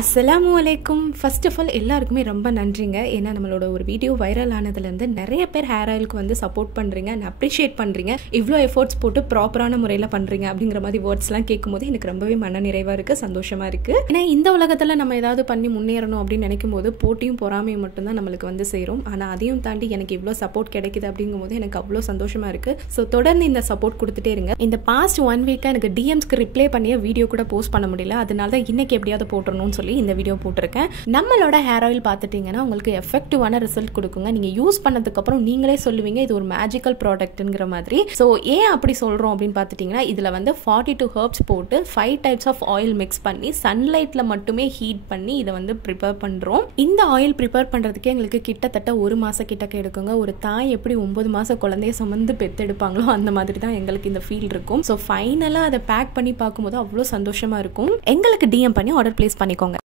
அஸ்ஸலாமு அலைக்கும். First of all எல்லாருக்குமே ரொம்ப நன்றிங்க. ஏன்னா நம்மளோட ஒரு வீடியோ வைரல் ஆனதுலேருந்து நிறைய பேர் ஹேர் ஆயிலுக்கு வந்து சப்போர்ட் பண்ணுறீங்க அண்ட் அப்ரிஷியேட் பண்ணுறீங்க. இவ்வளோ எஃபோர்ட்ஸ் போட்டு ப்ராப்பரான முறையில் பண்ணுறீங்க அப்படிங்கிற மாதிரி வேர்ட்ஸ்லாம் கேட்கும்போது எனக்கு ரொம்பவே மன நிறைவாக இருக்குது, சந்தோஷமாக இருக்குது. ஏன்னா இந்த உலகத்தில் நம்ம ஏதாவது பண்ணி முன்னேறணும் அப்படின்னு நினைக்கும் போது போட்டியும் பொறாமையும் மட்டும்தான் நம்மளுக்கு வந்து சேரும். ஆனால் அதையும் தாண்டி எனக்கு இவ்வளோ சப்போர்ட் கிடைக்குது அப்படிங்கும்போது எனக்கு அவ்வளோ சந்தோஷமாக இருக்குது. ஸோ தொடர்ந்து இந்த சப்போர்ட் கொடுத்துட்டே இருங்க. இந்த பாஸ்ட் 1 வீக்காக எனக்கு டிஎம்ஸ்க்கு ரிப்ளை பண்ணிய வீடியோ கூட போஸ்ட் பண்ண முடியல. அதனால தான் இன்னைக்கு எப்படியாவது போட்டுறணும்னு சொல்லி இந்த வீடியோ போட்டிருக்கேன். நம்மளோட ஹேர் ஆயில் பார்த்துட்டீங்கன்னா உங்களுக்கு எஃபெக்டிவான ரிசல்ட் கொடுக்குங்க. நீங்கள் யூஸ் பண்ணதுக்கு அப்புறம் நீங்களே சொல்லுவீங்க இது ஒரு மேஜிக்கல் ப்ராடக்ட்ங்கிற மாதிரி. ஸோ ஏன் அப்படி சொல்கிறோம் அப்படின்னு பார்த்துட்டிங்கன்னா இதில் வந்து 42 ஹெர்ப்ஸ் போட்டு 5 டைப்ஸ் ஆஃப் ஆயில் மிக்ஸ் பண்ணி சன்லைட்டில் மட்டுமே ஹீட் பண்ணி இதை வந்து ப்ரிப்பேர் பண்ணுறோம். இந்த ஆயில் ப்ரிப்பேர் பண்ணுறதுக்கே எங்களுக்கு கிட்டத்தட்ட 1 மாதம் கிட்டக்க எடுக்குங்க. ஒரு தாய் எப்படி 9 மாதம் குழந்தைய சுமந்து பெற்றெடுப்பாங்களோ அந்த மாதிரி தான் எங்களுக்கு இந்த ஃபீல் இருக்கும். ஸோ ஃபைனலாக அதை பேக் பண்ணி பார்க்கும்போது அவ்வளோ சந்தோஷமாக இருக்கும். எங்களுக்கு டிஎம் பண்ணி ஆர்டர் பிளேஸ் பண்ணிக்கோங்க.